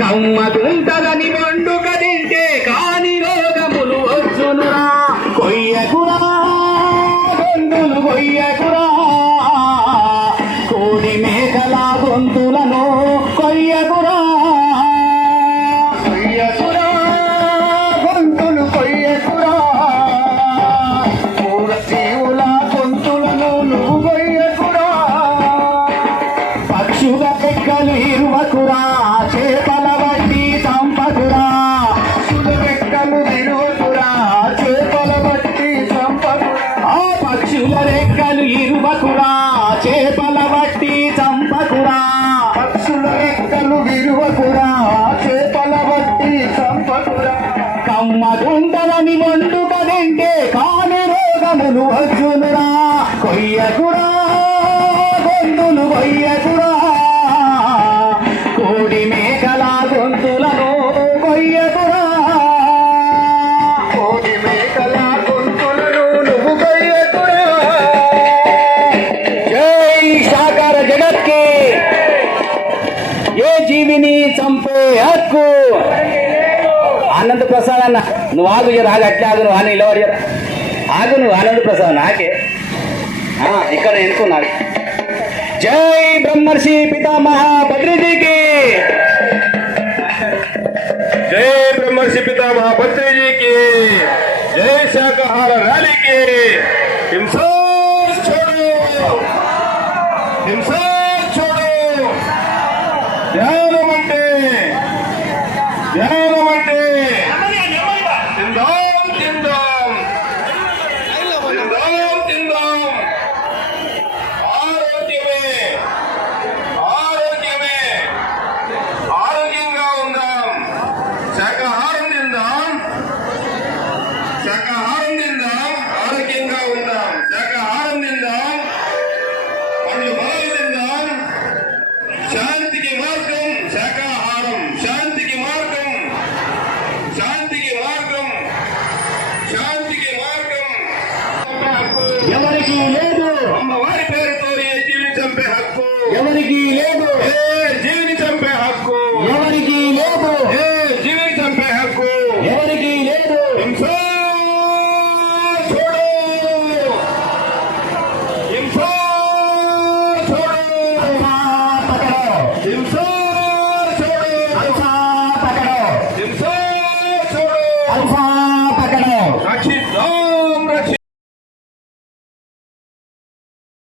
కమ్మగుంటదని వండుక తింటే కాని రోగములు వచ్చునురా. కొయ్యకురా గొంతులు కొయ్యకురా, కోడి మేకల గొంతులను కొయ్యకురా. కొయ్యకురా గొంతులు కొయ్యకురా, మూగ జీవుల గొంతులను నువ్వు కొయ్యకురా. పక్షుల రెక్కలు ఇరువకురా, చేపల బట్టి చంపకురా. రెక్కలు ఇరువకురా, చేపల బట్టి చంపకురా. ఆ పక్షుల రెక్కలు ఇరువకురా, చేపల బట్టి చంపకురా. పక్షుల రెక్కలు విరువకురా, చేపల బట్టి చంపకురా. కమ్మగుంటలని వండుక తింటే కాని రోగములు వచ్చునురా. కొయ్యకురా గొంతులు కొయ్యకురా, కోడి మేకల గొంతులను కొయ్యకురా. కోడి మేకల గొంతులను నువ్వు కొయ్యకురా. జై సాకార జగత్కి, ఏ జీవిని చంపే హక్కు. ఆనంద ప్రసాద్ అన్న నువ్వు ఆగు, రాదు అట్లా ఆగు, నువ్వు ఆన ఇలవాడు ఆగు, నువ్వు ఆనంద ప్రసాద్ నాకే ఇక్కడ ఎన్నుకున్నాడు. జై బ్రహ్మర్షి పితామహ బద్రీజీకి, జై బ్రహ్మర్షి పితామహ బద్రీజీకి, జై శాకాహార ర్యాలీకి. హింసా छोड़ो, हिंसा छोड़ो. ధ్యానం అంటే తిందాం తిందాం తిందాం తిందాం. ఆరోగ్యమే ఆరోగ్యమే, ఆరోగ్యంగా ఉందాం. శాకాహారం తిందాం, శాకాహారం తిందాం, ఆరోగ్యంగా ఉందాం. శాకాహారం తిందాం, పండ్లు బాగా తిందాం. శాంతికి మార్గం శాకాహారం, శాంతికి మార్గం, శాంతికి మార్గం, శాంతికి మార్గం. ఎవరికి లేదు అమ్మవారి పేరుతో ఏ జీవిని చంపే హక్కు, ఎవరికి లేదు ఏ జీవిని చంపే హక్కు, ఎవరికి లేదు ఏ జీవిని చంపే హక్కు. ఎవరికి లేదు. హింసా छोड़ो, हिंसा छोड़ो, పకడో हिंसा